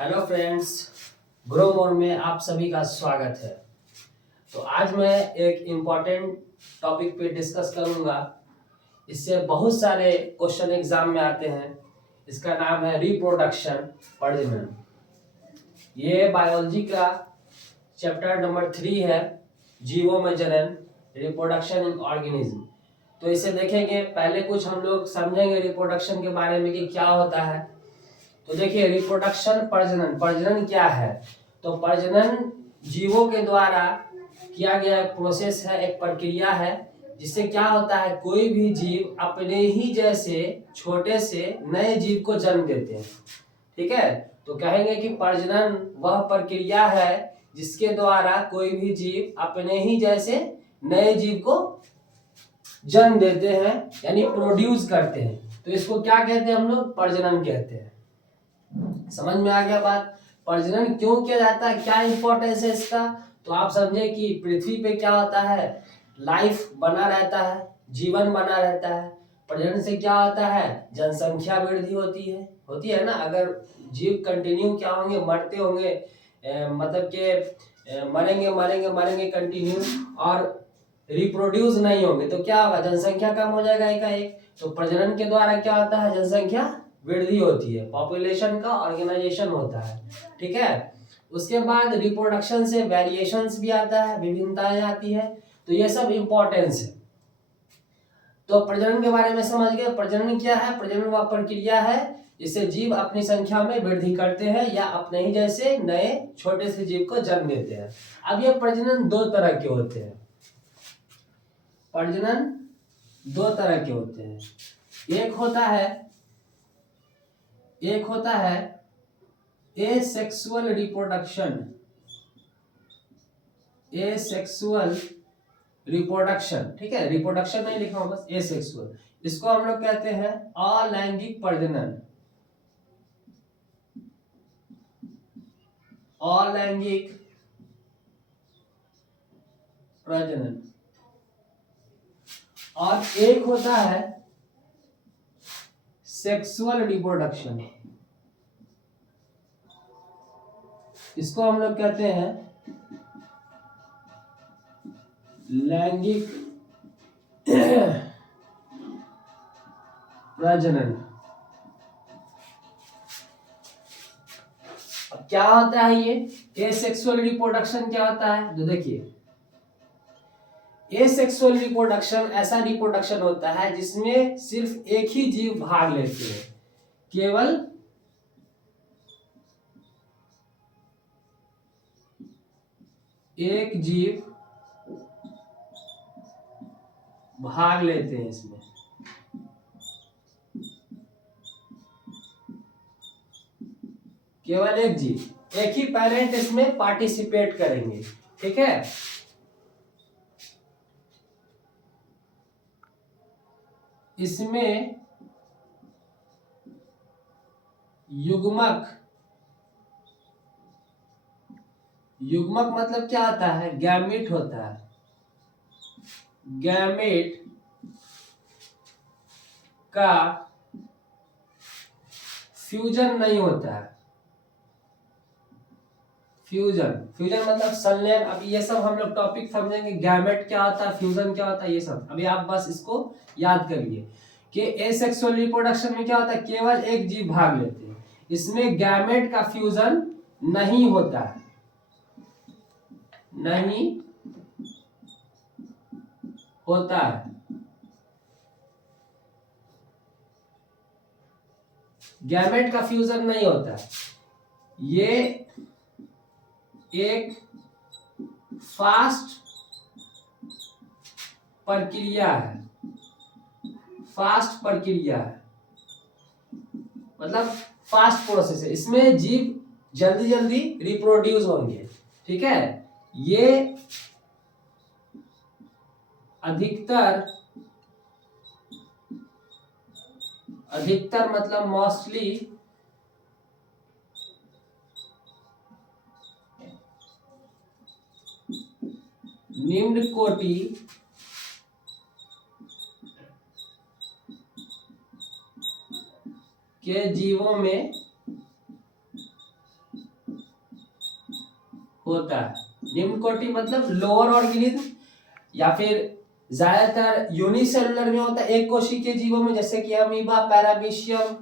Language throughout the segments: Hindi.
हेलो फ्रेंड्स, ग्रो मोर में आप सभी का स्वागत है। तो आज मैं एक इम्पॉर्टेंट टॉपिक पे डिस्कस करूंगा। इससे बहुत सारे क्वेश्चन एग्जाम में आते हैं। इसका नाम है रिप्रोडक्शन, प्रजनन। ये बायोलॉजी का चैप्टर नंबर 3 है, जीवों में जनन, रिप्रोडक्शन इन ऑर्गेनिज्म। तो इसे देखेंगे। पहले कुछ हम लोग समझेंगे रिप्रोडक्शन के बारे में कि क्या होता है। तो देखिए, रिप्रोडक्शन, प्रजनन। प्रजनन क्या है? तो प्रजनन जीवों के द्वारा किया गया एक प्रोसेस है, एक प्रक्रिया है, जिससे क्या होता है, कोई भी जीव अपने ही जैसे छोटे से नए जीव को जन्म देते हैं। ठीक है, तो कहेंगे कि प्रजनन वह प्रक्रिया है जिसके द्वारा कोई भी जीव अपने ही जैसे नए जीव को जन्म देते हैं, यानी प्रोड्यूस करते हैं। तो इसको क्या कहते हैं? हम लोग प्रजनन कहते हैं। समझ में आ गया बात? प्रजनन क्यों किया जाता है, क्या इंपॉर्टेंस है इसका? तो आप समझे कि पृथ्वी पे क्या होता है, लाइफ बना रहता है, जीवन बना रहता है। प्रजनन से क्या होता है, जनसंख्या वृद्धि होती है ना। अगर जीव कंटिन्यू क्या होंगे, मरते होंगे, मतलब के मरेंगे मरेंगे मरेंगे कंटिन्यू, और रिप्रोड्यूस नहीं होंगे तो क्या होगा, जनसंख्या कम हो जाएगा एकाएक। तो प्रजनन के द्वारा क्या होता है, जनसंख्या वृद्धि होती है, पॉपुलेशन का ऑर्गेनाइजेशन होता है। ठीक है, उसके बाद रिप्रोडक्शन से वेरिएशंस भी आता है, विभिन्नताएं आती है। तो ये सब इंपॉर्टेंस है। तो प्रजनन के बारे में समझ गए। प्रजनन क्या है? प्रजनन वह प्रक्रिया है जिससे जीव अपनी संख्या में वृद्धि करते हैं या अपने ही जैसे नए छोटे से जीव को जन्म देते हैं। अब ये प्रजनन दो तरह के होते हैं। प्रजनन दो तरह के होते हैं। एक होता है एसेक्सुअल रिप्रोडक्शन। एसेक्सुअल रिप्रोडक्शन, ठीक है, रिप्रोडक्शन नहीं लिखा हूं, बस एसेक्सुअल। इसको हम लोग कहते हैं अलैंगिक प्रजनन। अलैंगिक प्रजनन। और एक होता है सेक्सुअल रिप्रोडक्शन। इसको हम लोग कहते हैं लैंगिक प्रजनन। अब क्या होता है ये एसेक्सुअल रिप्रोडक्शन? क्या होता है, तो देखिए, एसेक्सुअल रिप्रोडक्शन ऐसा रिप्रोडक्शन होता है जिसमें सिर्फ एक ही जीव भाग लेते हैं। केवल एक जीव भाग लेते हैं इसमें। केवल एक जीव, एक ही पेरेंट इसमें पार्टिसिपेट करेंगे। ठीक है, इसमें युग्मक, युग्मक मतलब क्या होता है, गैमेट होता है। गैमेट का फ्यूजन नहीं होता है। फ्यूजन, फ्यूजन मतलब संलयन। अब ये सब हम लोग टॉपिक समझेंगे, गैमेट क्या होता है, फ्यूजन क्या होता है, ये सब अभी आप बस इसको याद करिए कि एसेक्सुअल रिप्रोडक्शन में क्या होता है, केवल एक जीव भाग लेते हैं। इसमें गैमेट का फ्यूजन नहीं होता है, नहीं होता है। गैमेट का फ्यूजन नहीं होता है। ये एक फास्ट प्रक्रिया है। फास्ट प्रक्रिया है मतलब फास्ट प्रोसेस है। इसमें जीव जल्दी जल्दी रिप्रोड्यूस होंगे। ठीक है, ये अधिकतर, अधिकतर मतलब मोस्टली निम्न कोटि के जीवों में होता है। निम्न कोटि मतलब लोअर ऑर्गेनिज्म, या फिर ज्यादातर यूनिसेलुलर में होता है, एक कोशिकीय जीवों में, जैसे कि अमीबा, पैरामीशियम,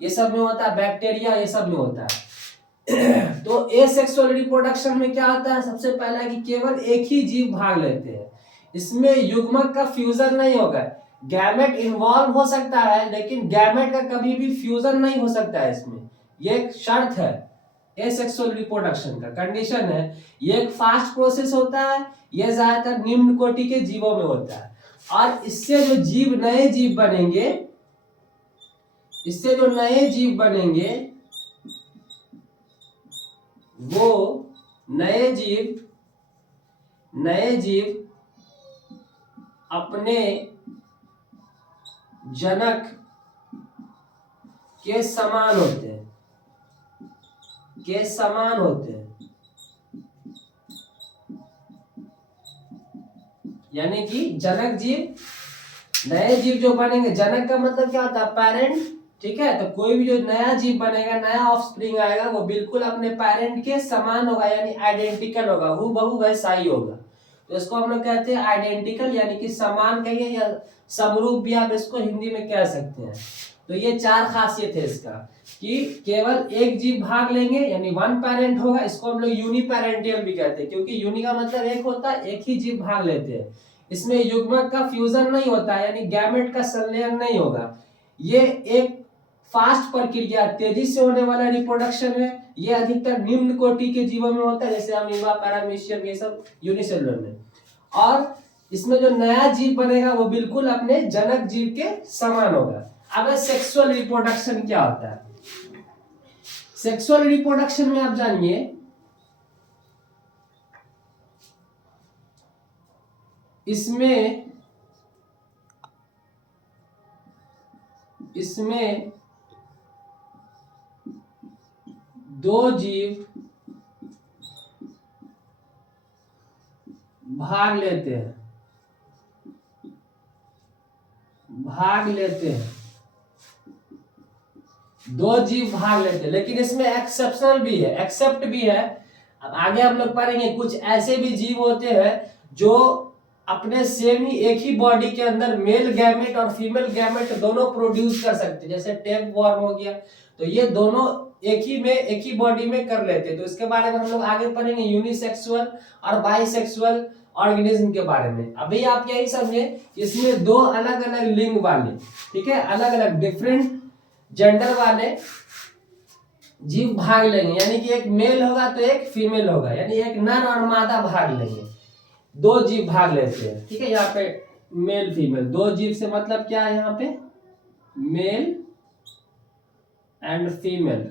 ये सब में होता है, बैक्टीरिया ये सब में होता है। तो एसेक्सुअल रिप्रोडक्शन में क्या होता है, सबसे पहला कि केवल एक ही जीव भाग लेते हैं, इसमें युग्मक का फ्यूजन नहीं होगा। गैमेट इन्वॉल्व हो सकता है लेकिन गैमेट का कभी भी फ्यूजन नहीं हो सकता है इसमें, ये एक शर्त है एसेक्सुअल रिप्रोडक्शन का, कंडीशन है। ये एक फास्ट प्रोसेस होता है, ये ज्यादातर निम्न कोटि के जीवों में होता है, और इससे जो जीव नए जीव बनेंगे, इससे जो नए जीव बनेंगे वो नए जीव अपने जनक के समान होते हैं, यानी कि जनक जीव, नए जीव जो बनेंगे, जनक का मतलब क्या होता है, पेरेंट, ठीक है। तो कोई भी जो नया जीव बनेगा, नया ऑफस्प्रिंग आएगा, वो बिल्कुल अपने पेरेंट के समान होगा, यानी आइडेंटिकल होगा, हूबहू वैसा ही होगा। तो इसको हम लोग कहते हैं आइडेंटिकल, यानी कि समान कहिए या समरूप भी आप इसको हिंदी में कह सकते हैं। तो ये चार खासियत है इसका, कि केवल एक जीव भाग लेंगे यानी वन पेरेंट होगा, इसको हम लोग यूनिपेरेंटियल भी कहते हैं, क्योंकि यूनि का मतलब एक होता है, एक ही जीव भाग लेते हैं। इसमें युग्मक का फ्यूजन नहीं होता है, यानी गैमेट का संलयन नहीं होगा। ये एक फास्ट प्रक्रिया, तेजी से होने वाला रिप्रोडक्शन है। ये अधिकतर निम्न कोटि के जीवों में होता है, जैसे अमीबा, पैरामीशियम, ये सब यूनिसेलुलर में। और इसमें जो नया जीव बनेगा वो बिल्कुल अपने जनक जीव के समान होगा। अब सेक्सुअल रिप्रोडक्शन क्या होता है? सेक्सुअल रिप्रोडक्शन में आप जानिए, इसमें दो जीव भाग लेते हैं, दो जीव भाग लेते हैं, लेकिन इसमें एक्सेप्शनल भी है, एक्सेप्ट भी है। अब आगे हम लोग पढ़ेंगे, कुछ ऐसे भी जीव होते हैं जो अपने सेम ही एक ही बॉडी के अंदर मेल गैमेट और फीमेल गैमेट दोनों प्रोड्यूस कर सकते हैं, जैसे टेप वॉर्म हो गया। तो ये दोनों एक ही बॉडी में कर लेते हैं। तो इसके बारे में हम लोग आगे पढ़ेंगे, यूनिसेक्सुअल और बाइसेक्सुअल ऑर्गेनिज्म के बारे में। अभी आप यही समझे, इसमें दो अलग अलग लिंग वाले, ठीक है, अलग अलग डिफरेंट जेंडर वाले जीव भाग लेंगे, यानी कि एक मेल होगा तो एक फीमेल होगा, यानी एक नर और मादा भाग लेंगे, दो जीव भाग लेते हैं, ठीक है। यहाँ पे मेल फीमेल, दो जीव से मतलब क्या है, यहाँ पे मेल एंड फीमेल,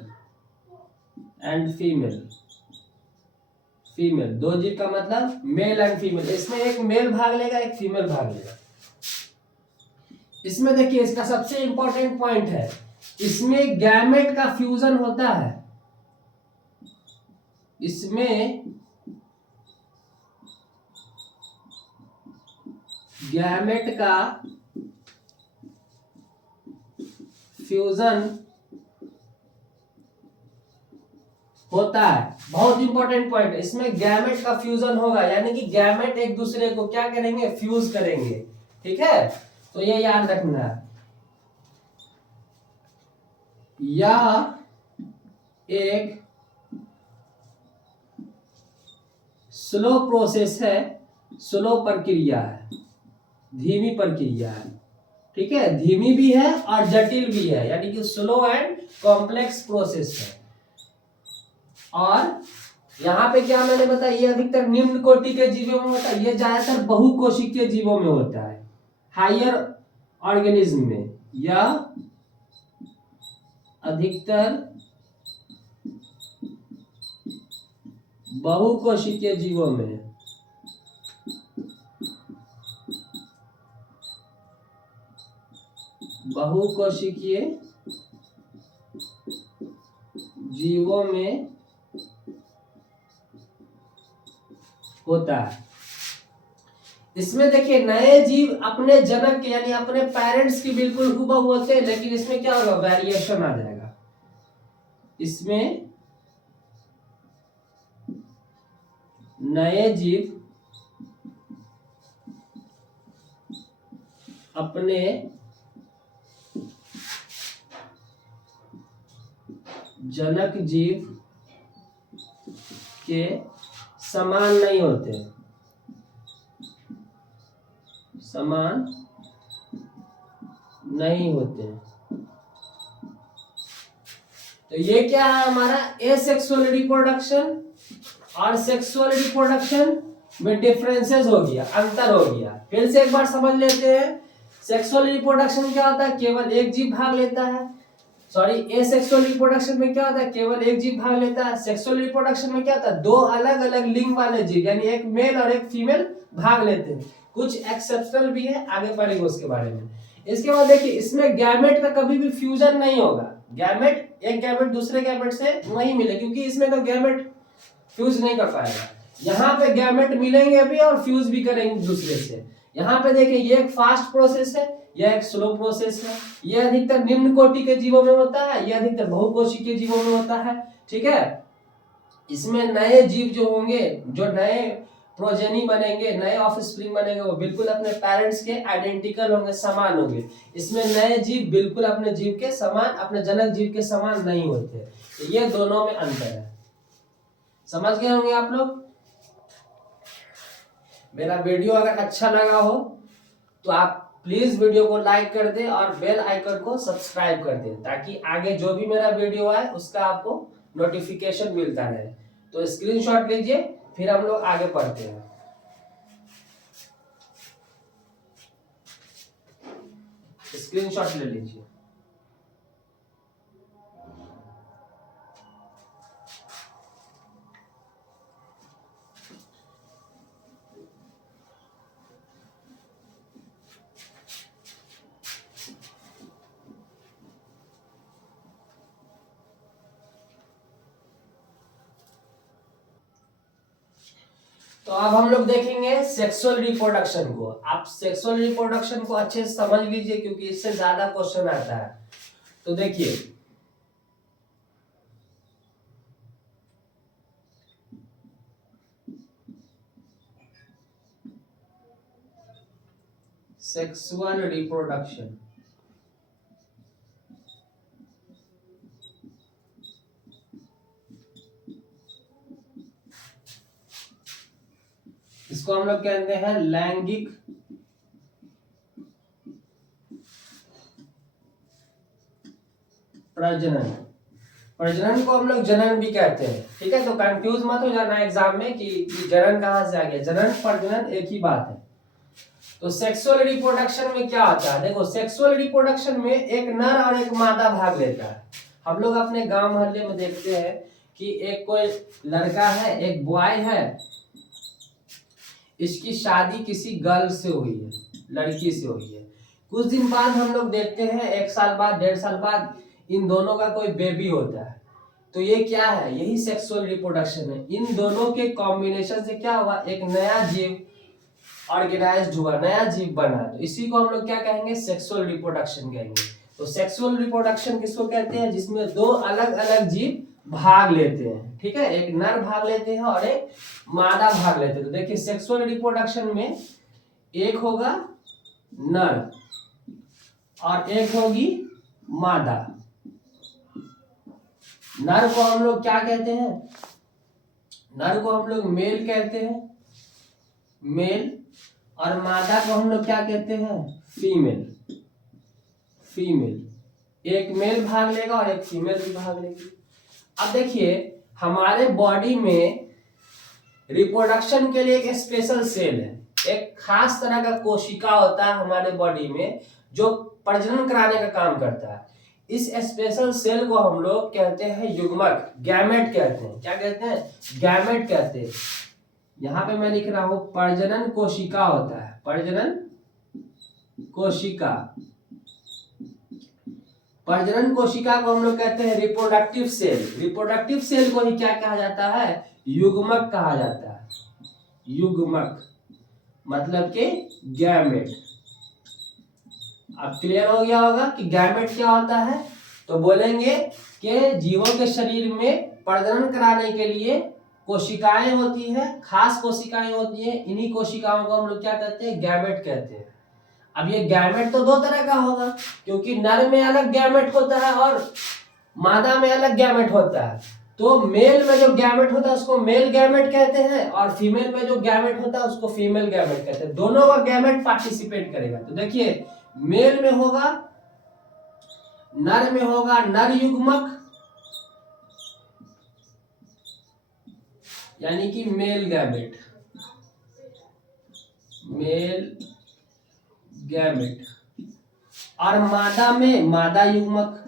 दो जीव का मतलब मेल एंड फीमेल। इसमें एक मेल भाग लेगा, एक फीमेल भाग लेगा। इसमें देखिए, इसका सबसे इंपॉर्टेंट पॉइंट है, इसमें गैमेट का फ्यूजन होता है, इसमें गैमेट का फ्यूजन होता है। बहुत इंपॉर्टेंट पॉइंट है, इसमें गैमेट का फ्यूजन होगा, यानी कि गैमेट एक दूसरे को क्या करेंगे, फ्यूज करेंगे, ठीक है। तो ये याद रखना है। यह एक स्लो प्रोसेस है, स्लो प्रक्रिया है, धीमी प्रक्रिया है, ठीक है, धीमी भी है और जटिल भी है, यानी कि स्लो एंड कॉम्प्लेक्स प्रोसेस है। और यहाँ पे क्या मैंने बताया, ये अधिकतर निम्न कोटि के जीवों में होता है, ये ज्यादातर बहुकोशिकीय जीवों में होता है, हायर ऑर्गेनिज्म में। यह अधिकतर बहुकोशिकीय जीवों में, बहुकोशिकीय जीवों में होता है। इसमें देखिए, नए जीव अपने जनक के यानी अपने पेरेंट्स की बिल्कुल हूबहू होते हैं, लेकिन इसमें क्या होगा, वेरिएशन आ जाएगा। इसमें नए जीव अपने जनक जीव के समान नहीं होते, समान नहीं होते। तो ये क्या है हमारा एसेक्सुअल रिप्रोडक्शन और सेक्सुअल रिप्रोडक्शन में डिफरेंसेस हो गया, अंतर हो गया। फिर से एक बार समझ लेते हैं। सेक्सुअल रिप्रोडक्शन क्या होता है, केवल एक जीव भाग लेता है। सॉरी, एसेक्सुअल रिप्रोडक्शन में क्या होता है, केवल एक जीव भाग लेता है। सेक्सुअल रिप्रोडक्शन में क्या होता है, दो अलग अलग लिंग वाले जीव यानी एक मेल और एक फीमेल भाग लेते हैं। कुछ एक्सेप्शनल भी है, आगे पढ़ेंगे उसके बारे में। इसके बाद देखिए, इसमें गैमेट का कभी भी फ्यूजन नहीं होगा। गैमेट, एक गैमेट दूसरे गैमेट से नहीं मिले, क्योंकि इसमें तो गैमेट फ्यूज नहीं कर पाएगा। यहाँ पे गैमेट मिलेंगे भी और फ्यूज भी करेंगे दूसरे से। यहाँ पे देखिए, ये एक फास्ट प्रोसेस है, यह एक स्लो प्रोसेस है। यह अधिकतर निम्न कोटि के जीवों में होता है, यह अधिकतर बहुकोशी के जीवों में होता है। ठीक है, इसमें नए जीव जो होंगे, जो नए प्रोजेनी बनेंगे, नए ऑफस्प्रिंग बनेंगे, वो बिल्कुल अपने पेरेंट्स के आइडेंटिकल होंगे, समान होंगे। इसमें नए जीव बिल्कुल अपने जीव के समान, अपने जनक जीव के समान नहीं होते। तो ये दोनों में अंतर है। समझ गए होंगे आप लोग। मेरा वीडियो अगर अच्छा लगा हो तो आप प्लीज वीडियो को लाइक कर दें और बेल आइकन को सब्सक्राइब कर दें, ताकि आगे जो भी मेरा वीडियो आए उसका आपको नोटिफिकेशन मिलता रहे। तो स्क्रीनशॉट लीजिए, फिर हम लोग आगे पढ़ते हैं। स्क्रीनशॉट ले लीजिए। तो अब हम लोग देखेंगे सेक्सुअल रिप्रोडक्शन को। आप सेक्सुअल रिप्रोडक्शन को अच्छे से समझ लीजिए, क्योंकि इससे ज्यादा क्वेश्चन आता है। तो देखिए, सेक्सुअल रिप्रोडक्शन इसको हम लोग कहते हैं लैंगिक प्रजनन। प्रजनन को हम लोग जनन भी कहते हैं। ठीक है, तो कंफ्यूज मत हो जाना एग्जाम में कि जनन कहां से आ गया। जनन प्रजनन एक ही बात है। तो सेक्सुअल रिप्रोडक्शन में क्या होता है, देखो, सेक्सुअल रिप्रोडक्शन में एक नर और एक मादा भाग लेता है। हम लोग अपने गांव मोहल्ले में देखते हैं कि एक कोई लड़का है, एक बॉय है, इसकी शादी किसी गर्ल से हुई है, लड़की से हुई है। कुछ दिन बाद हम लोग देखते हैं, 1 साल बाद, 1.5 साल बाद, इन दोनों का कोई बेबी होता है। तो ये क्या है, यही सेक्सुअल रिप्रोडक्शन है। इन दोनों के कॉम्बिनेशन से क्या हुआ, एक नया जीव ऑर्गेनाइज्ड हुआ, नया जीव बना। तो इसी को हम लोग क्या कहेंगे, सेक्सुअल रिप्रोडक्शन कहेंगे। तो सेक्सुअल रिप्रोडक्शन किसको कहते हैं, जिसमें दो अलग अलग जीव भाग लेते हैं। ठीक है, एक नर भाग लेते हैं और एक मादा भाग लेते हैं। तो देखिए, सेक्सुअल रिप्रोडक्शन में एक होगा नर और एक होगी मादा। नर को हम लोग क्या कहते हैं, नर को हम लोग मेल कहते हैं, मेल, और मादा को हम लोग क्या कहते हैं, फीमेल। फीमेल, एक मेल भाग लेगा और एक फीमेल भी भाग लेगी। अब देखिए, हमारे बॉडी में रिप्रोडक्शन के लिए एक स्पेशल सेल है, एक खास तरह का कोशिका होता है हमारे बॉडी में, जो प्रजनन कराने का काम करता है। इस स्पेशल सेल को हम लोग कहते हैं युग्मक, गैमेट कहते हैं। क्या कहते हैं, गैमेट कहते हैं। यहां पे मैं लिख रहा हूं प्रजनन कोशिका होता है, प्रजनन कोशिका। प्रजनन कोशिका को हम लोग कहते हैं रिप्रोडक्टिव सेल। रिप्रोडक्टिव सेल को ही क्या कहा जाता है, युग्मक कहा जाता है। युग्मक मतलब कि गैमेट। अब क्लियर हो गया होगा कि गैमेट क्या होता है। तो बोलेंगे कि जीवों के शरीर में प्रजनन कराने के लिए कोशिकाएं होती है, खास कोशिकाएं होती है, इन्हीं कोशिकाओं को हम लोग क्या कहते हैं, गैमेट कहते हैं। अब ये गैमेट तो दो तरह का होगा, क्योंकि नर में अलग गैमेट होता है और मादा में अलग गैमेट होता है। तो मेल में जो गैमेट होता है उसको मेल गैमेट कहते हैं और फीमेल में जो गैमेट होता है उसको फीमेल गैमेट कहते हैं। दोनों का गैमेट पार्टिसिपेट करेगा। तो देखिए, मेल में होगा, नर में होगा नर युग्मक, यानी कि मेल गैमेट, मेल गैमेट, और मादा में मादा युग्मक,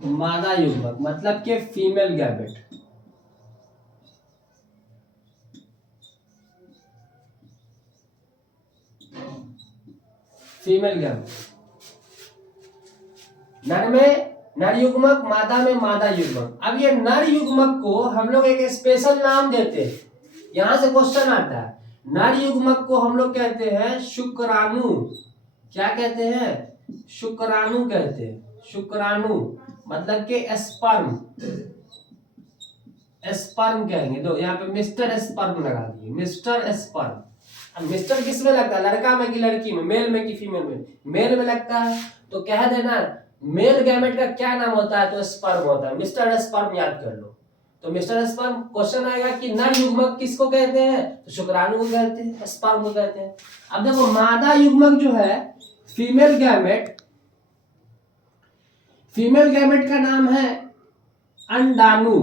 मादा युग्मक मतलब कि फीमेल गैमेट। फीमेल गैमेट, नर में नर युग्मक, मादा में मादा युग्मक। अब ये नर युग्मक को हम लोग एक स्पेशल नाम देते हैं, यहां से क्वेश्चन आता है। नर युग्मक को हम लोग कहते हैं शुक्राणु। क्या कहते हैं? शुक्राणु कहते हैं। शुक्राणु मतलब कि स्पर्म, स्पर्म कहेंगे। तो यहाँ पे मिस्टर स्पर्म लगा दिए, मिस्टर स्पर्म। अब मिस्टर किस में लगता है, लड़का में कि लड़की में, मेल में कि फीमेल में? मेल में लगता है। तो कह देना मेल गैमेट का क्या नाम होता है, तो स्पर्म होता है। मिस्टर स्पर्म याद कर लो। तो मिस्टर स्पर्म क्वेश्चन आएगा कि नर युग्मक किसको कहते हैं, तो शुक्राणु को कहते हैं, स्पर्म को कहते हैं। अब देखो, मादा युग्मक जो है, फीमेल गैमेट, फीमेल गैमेट का नाम है अंडाणु।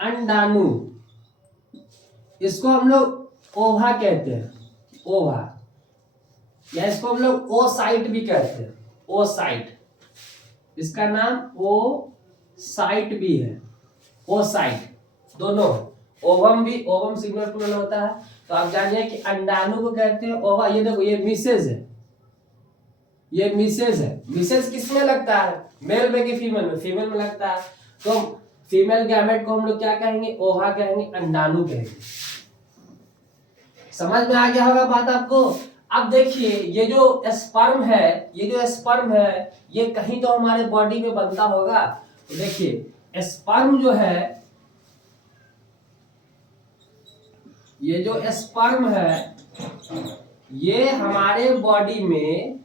अंडाणु, इसको हम लोग ओवा कहते हैं, ओवा, या इसको हम लोग ओसाइट भी कहते हैं, ओसाइट। इसका नाम ओसाइट भी है, ओसाइट दोनों। ओवम भी, ओवम सिंगुलर प्लूरल होता है। तो आप जानिए कि अंडाणु को कहते हैं ओवा। ये देखो, ये मिसेज है, ये मिसेज है। मिसेज किस में लगता है, मेल में कि फीमेल में? फीमेल में लगता है। तो फीमेल गैमेट को हम लोग क्या कहेंगे, ओवा कहेंगे, अंडाणु कहेंगे। समझ में आ गया होगा बात आपको। अब देखिए, ये जो स्पर्म है, ये जो स्पर्म है, ये कहीं तो हमारे बॉडी में बनता होगा। तो देखिए, स्पर्म जो है, ये जो स्पर्म है, ये हमारे बॉडी में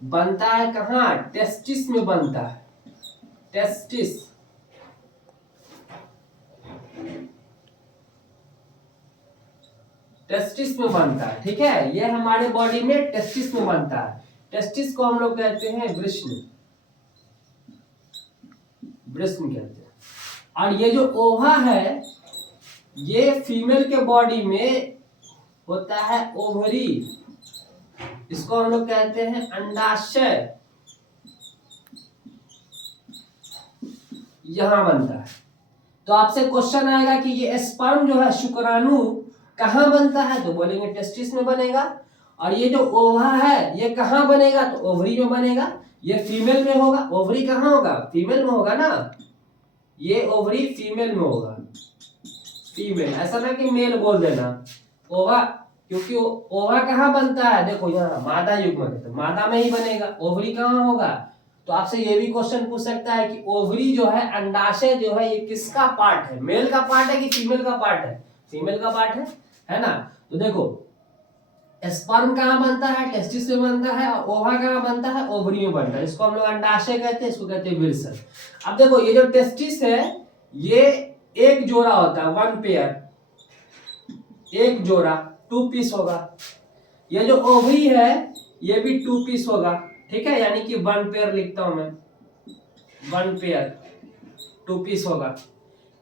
बनता है कहाँ? टेस्टिस में बनता है, टेस्टिस। टेस्टिस में बनता है, ठीक है। ये हमारे बॉडी में टेस्टिस में बनता है। टेस्टिस को हम लोग कहते हैं वृष्ण, वृष्ण कहते हैं। और ये जो ओवा है, ये फीमेल के बॉडी में होता है ओवरी, इसको हम लोग कहते हैं अंडाशय, यहां बनता है। तो आपसे क्वेश्चन आएगा कि ये स्पर्म जो है, शुक्राणु, कहां बनता है, तो बोलेंगे टेस्टिस में बनेगा। और ये जो ओवा है, ये कहां बनेगा, तो ओवरी में बनेगा। ये फीमेल में होगा, ओवरी कहां होगा, फीमेल में होगा ना। ये ओवरी फीमेल में होगा, फीमेल, ऐसा ना कि मेल बोल देना। ओवा, क्योंकि ओवा कहां बनता है, देखो यहाँ मादा युग्मक है, तो मादा में ही बनेगा। ओवरी कहां होगा? तो आपसे ये भी क्वेश्चन पूछ सकता है कि ओवरी जो है, अंडाशय जो है, ये किसका पार्ट है, मेल का पार्ट है कि फीमेल का पार्ट है? फीमेल का पार्ट है ना। तो देखो, स्पर्म कहां बनता है, टेस्टिस में बनता है। और ओवा कहां बनता है, ओवरी में बनता है। इसको हम लोग अंडाशय कहते हैं, इसको कहते हैं विल्सन। अब देखो, ये जो टेस्टिस है, ये एक जोड़ा होता है, वन पेयर, एक जोड़ा, 2 पीस होगा। ये जो ओवरी है, ये भी 2 पीस होगा, ठीक है। यानी कि 1 पेयर लिखता हूं मैं, 1 पेयर, 2 पीस होगा।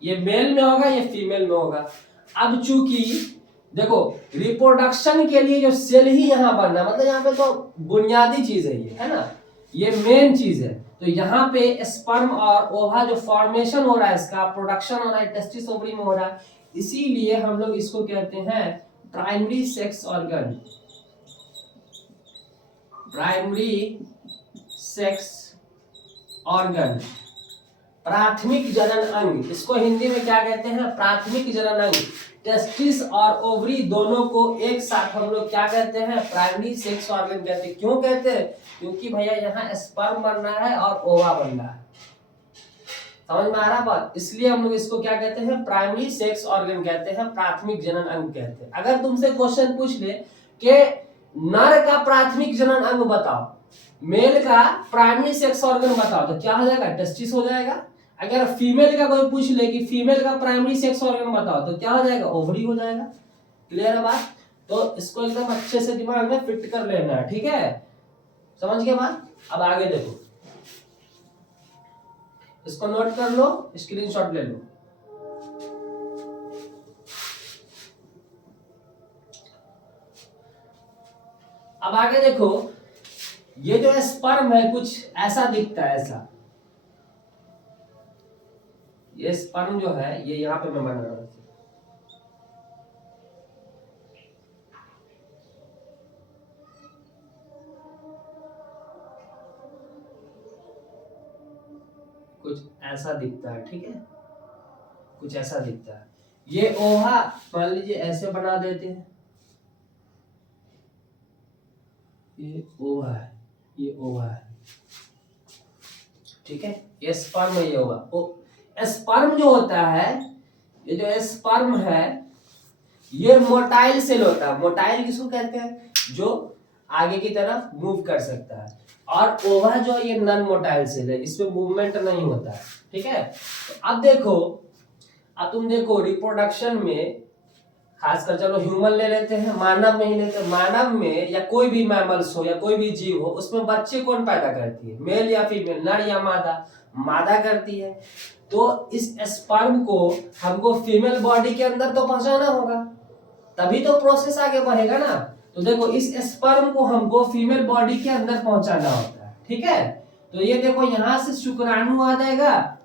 ये मेल में होगा, ये फीमेल में होगा। अब चूंकि देखो, रिप्रोडक्शन के लिए जो सेल ही यहाँ बनना, मतलब यहाँ पे तो बुनियादी चीज है ये, है ना, ये मेन चीज है। तो यहाँ पे स्पर्म और ओवा जो फॉर्मेशन हो रहा है, इसका प्रोडक्शन हो रहा है, टेस्टिस ओवरी में हो रहा है, इसीलिए हम लोग इसको कहते हैं primary sex organ, primary sex organ, प्राथमिक जनन अंग। इसको हिंदी में क्या कहते हैं, प्राथमिक जनन अंग। टेस्टिस और ओवरी दोनों को एक साथ हम लोग क्या कहते हैं, प्राइमरी सेक्स ऑर्गन कहते हैं। क्यों कहते हैं, क्योंकि भैया यहाँ स्पर्म बन रहा है और ओवा बन रहा है। समझ में आ रहा बात, इसलिए हम लोग इसको क्या कहते हैं, प्राइमरी सेक्स ऑर्गन कहते हैं, प्राथमिक जनन अंग कहते हैं। अगर तुमसे क्वेश्चन पूछ ले कि नर का प्राथमिक जनन अंग बताओ, मेल का प्राइमरी सेक्स ऑर्गन बताओ, तो क्या हो जाएगा, टेस्टिस हो जाएगा। अगर फीमेल का कोई पूछ ले कि फीमेल का प्राइमरी सेक्स ऑर्गन बताओ, तो क्या हो जाएगा, ओवरी हो जाएगा। क्लियर है बात, तो इसको एकदम अच्छे से दिमाग में फिट कर लेना है, ठीक है, समझ गए बात। अब आगे देखो, इसको नोट कर लो, स्क्रीनशॉट ले लो। अब आगे देखो, ये जो स्पर्म है कुछ ऐसा दिखता है, ऐसा ये स्पर्म जो है ये यहां पे मैं बना रहा हूं, कुछ ऐसा दिखता है, ठीक है, कुछ ऐसा दिखता है। ये ओहा मान लीजिए ऐसे बना देते हैं, ये ओहा है, ये ओहा है, ठीक है, ये स्पर्म है, ये ओवा। स्पर्म जो होता है, ये जो स्पर्म है ये मोटाइल सेल होता है। मोटाइल किसको कहते हैं, जो आगे की तरफ मूव कर सकता है। और ओवा जो ये नॉन मोटाइल सेल है, इसमें मूवमेंट नहीं होता है, ठीक है। तो अब देखो, अब तुम देखो रिप्रोडक्शन में, खासकर चलो ह्यूमन ले लेते हैं, मानव में ही लेते हैं। मानव में या कोई भी मैमल्स हो या कोई भी जीव हो, उसमें बच्चे कौन पैदा करती है, मेल या फीमेल, नर या मादा, मादा करती है। तो इस स्पर्म को हमको फीमेल बॉडी के अंदर तो पहुंचाना होगा, तभी तो प्रोसेस आगे बढ़ेगा ना। तो देखो इस स्पर्म को हमको फीमेल बॉडी के अंदर पहुंचाना होता है, ठीक है। तो ये देखो यहां से शुक्राणु आ जाएगा,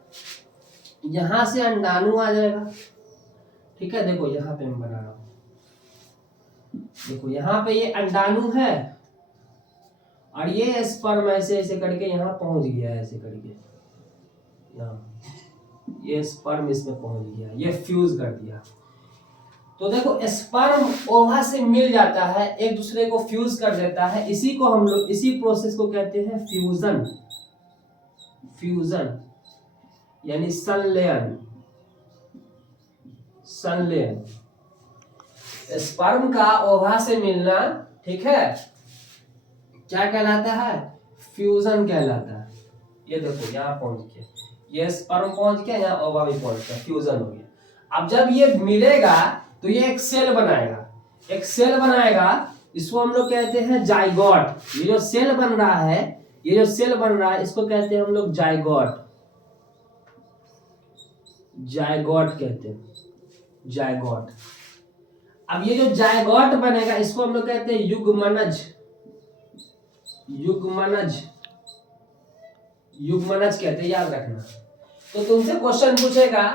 यहां से अंडाणु आ जाएगा, ठीक है। देखो यहाँ पे मैं बना रहा हूं, देखो यहाँ पे ये अंडाणु है और ये स्पर्म ऐसे ऐसे करके यहाँ पहुंच गया, ऐसे करके यहाँ ये स्पर्म इसमें पहुंच गया, ये फ्यूज कर दिया। तो देखो स्पर्म ओवा से मिल जाता है, एक दूसरे को फ्यूज कर देता है। इसी को हम लोग, इसी प्रोसेस को कहते हैं फ्यूजन। फ्यूजन यानी संलयन, संलयन, स्पर्म का ओवा से मिलना, ठीक है, क्या कहलाता है, फ्यूजन कहलाता है। ये देखो यहाँ पहुंच गया, ये स्पर्म पहुंच गया, यहाँ ओवा भी पहुंच गया, फ्यूजन हो गया। अब जब ये मिलेगा तो ये एक सेल बनाएगा, एक सेल बनाएगा, इसको हम लोग कहते हैं जाइगोट। ये जो सेल बन रहा है, ये जो सेल बन रहा है, इसको कहते हैं हम लोग जाइगोट, जाइगोट कहते हैं, जाइगोट। अब ये जो जाइगोट बनेगा, इसको हम लोग कहते हैं युग्मनज, युग्मनज, युग्मनज कहते हैं, याद रखना। तो तुमसे क्वेश्चन पूछेगा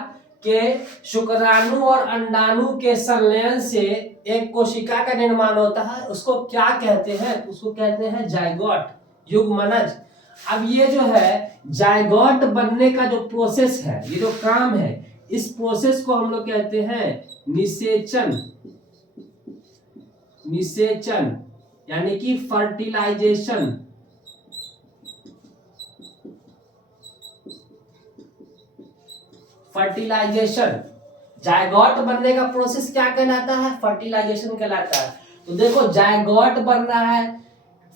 कि शुक्राणु और अंडाणु के संलयन से एक कोशिका का निर्माण होता है, उसको क्या कहते हैं, उसको कहते हैं जाइगोट, युग्मनज। अब ये जो है जाइगोट बनने का जो प्रोसेस है, ये जो काम है, इस प्रोसेस को हम लोग कहते हैं निषेचन, निषेचन यानी कि फर्टिलाइजेशन। फर्टिलाइजेशन, जायगोट बनने का प्रोसेस क्या कहलाता है, फर्टिलाइजेशन कहलाता है। तो देखो जायगोट बन रहा है,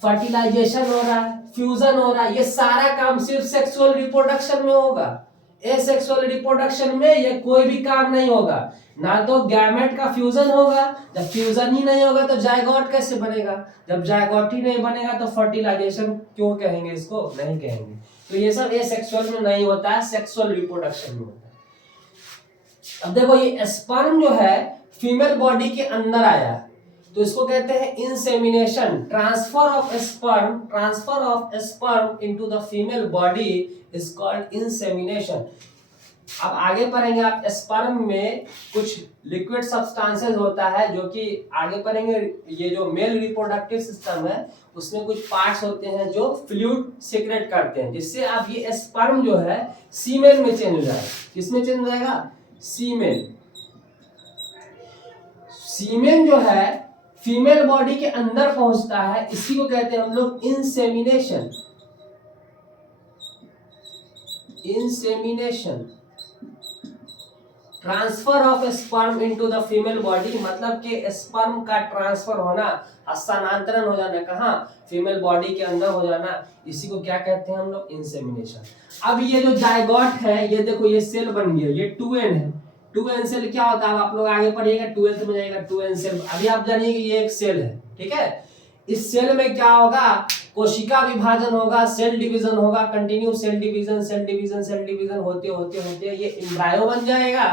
फर्टिलाइजेशन हो रहा है, फ्यूजन हो रहा है, ये सारा काम सिर्फ सेक्सुअल रिप्रोडक्शन में होगा। एसेक्सुअल रिप्रोडक्शन में ये कोई भी काम नहीं होगा, ना तो गैमेट का फ्यूजन होगा, जब फ्यूजन ही नहीं होगा तो जायगोट कैसे बनेगा, जब जायगोट ही नहीं बनेगा तो फर्टिलाइजेशन क्यों कहेंगे, इसको नहीं कहेंगे। तो ये सब एसेक्सुअल में नहीं होता है, सेक्सुअल रिप्रोडक्शन में होता है। अब देखो ये स्पर्म जो है फीमेल बॉडी के अंदर आया, तो इसको कहते हैं insemination, transfer of sperm, transfer of sperm into the female body is called insemination. अब आगे पढ़ेंगे आप, स्पर्म में कुछ लिक्विड सब्सटेंसेस होता है, जो कि आगे पढ़ेंगे। ये जो मेल रिप्रोडक्टिव सिस्टम है उसमें कुछ पार्ट्स होते हैं जो फ्लूइड सीक्रेट करते हैं, जिससे अब ये स्पर्म जो है सीमेन में चेंज हो जाएगा। किसमें चेंज हो जाएगा, सीमेन। सीमेन जो है फीमेल बॉडी के अंदर पहुंचता है, इसी को कहते हैं हम लोग insemination. Insemination, transfer of sperm into the female body, मतलब कि स्पर्म का ट्रांसफर होना, हस्तांतरण हो जाना, कहाँ, फीमेल बॉडी के अंदर हो जाना, इसी को क्या कहते हैं हम लोग, इंसेमिनेशन। अब ये जो जायगोट है, ये देखो ये सेल बन गया, ये 2n है। 2n सेल क्या होता है, आप लोग आगे पढ़िएगा 12th में जाएगा 2n सेल। अभी आप जानिए कि ये एक सेल है, ठीक है। इस सेल में क्या होगा, कोशिका विभाजन होगा, सेल डिवीजन होगा, continue cell division cell division cell division होते होते होते ये एम्ब्रायो बन जाएगा।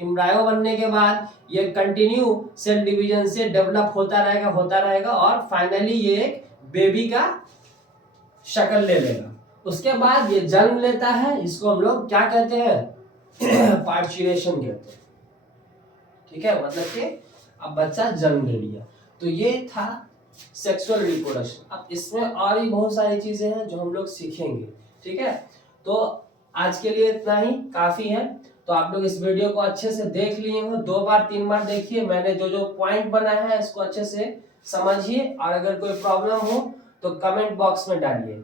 एम्ब्रायो बनने के बाद ये कंटिन्यू सेल डिवीजन से डेवलप होता रहेगा और फाइनली ये एक बेबी का शक्ल ले लेगा। उसके बाद ये जन्म लेता है, इसको हम लोग क्या कहते हैं, पार्चुरेशन कहते हैं, ठीक है। मतलब कि अब बच्चा जन्म ले लिया। तो ये था सेक्सुअल रिप्रोडक्शन। अब इसमें और भी बहुत सारी चीजें हैं जो हम लोग सीखेंगे, ठीक है। तो आज के लिए इतना ही काफी है। तो आप लोग इस वीडियो को अच्छे से देख लिए हो, 2 बार 3 बार देखिए, मैंने जो जो पॉइंट बनाया है इसको अच्छे से समझिए, और अगर कोई प्रॉब्लम हो तो कमेंट बॉक्स में डालिए।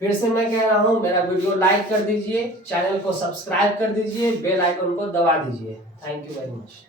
फिर से मैं कह रहा हूं, मेरा वीडियो लाइक कर दीजिए, चैनल को सब्सक्राइब कर दीजिए, बेल आइकन को दबा दीजिए। Thank you very much.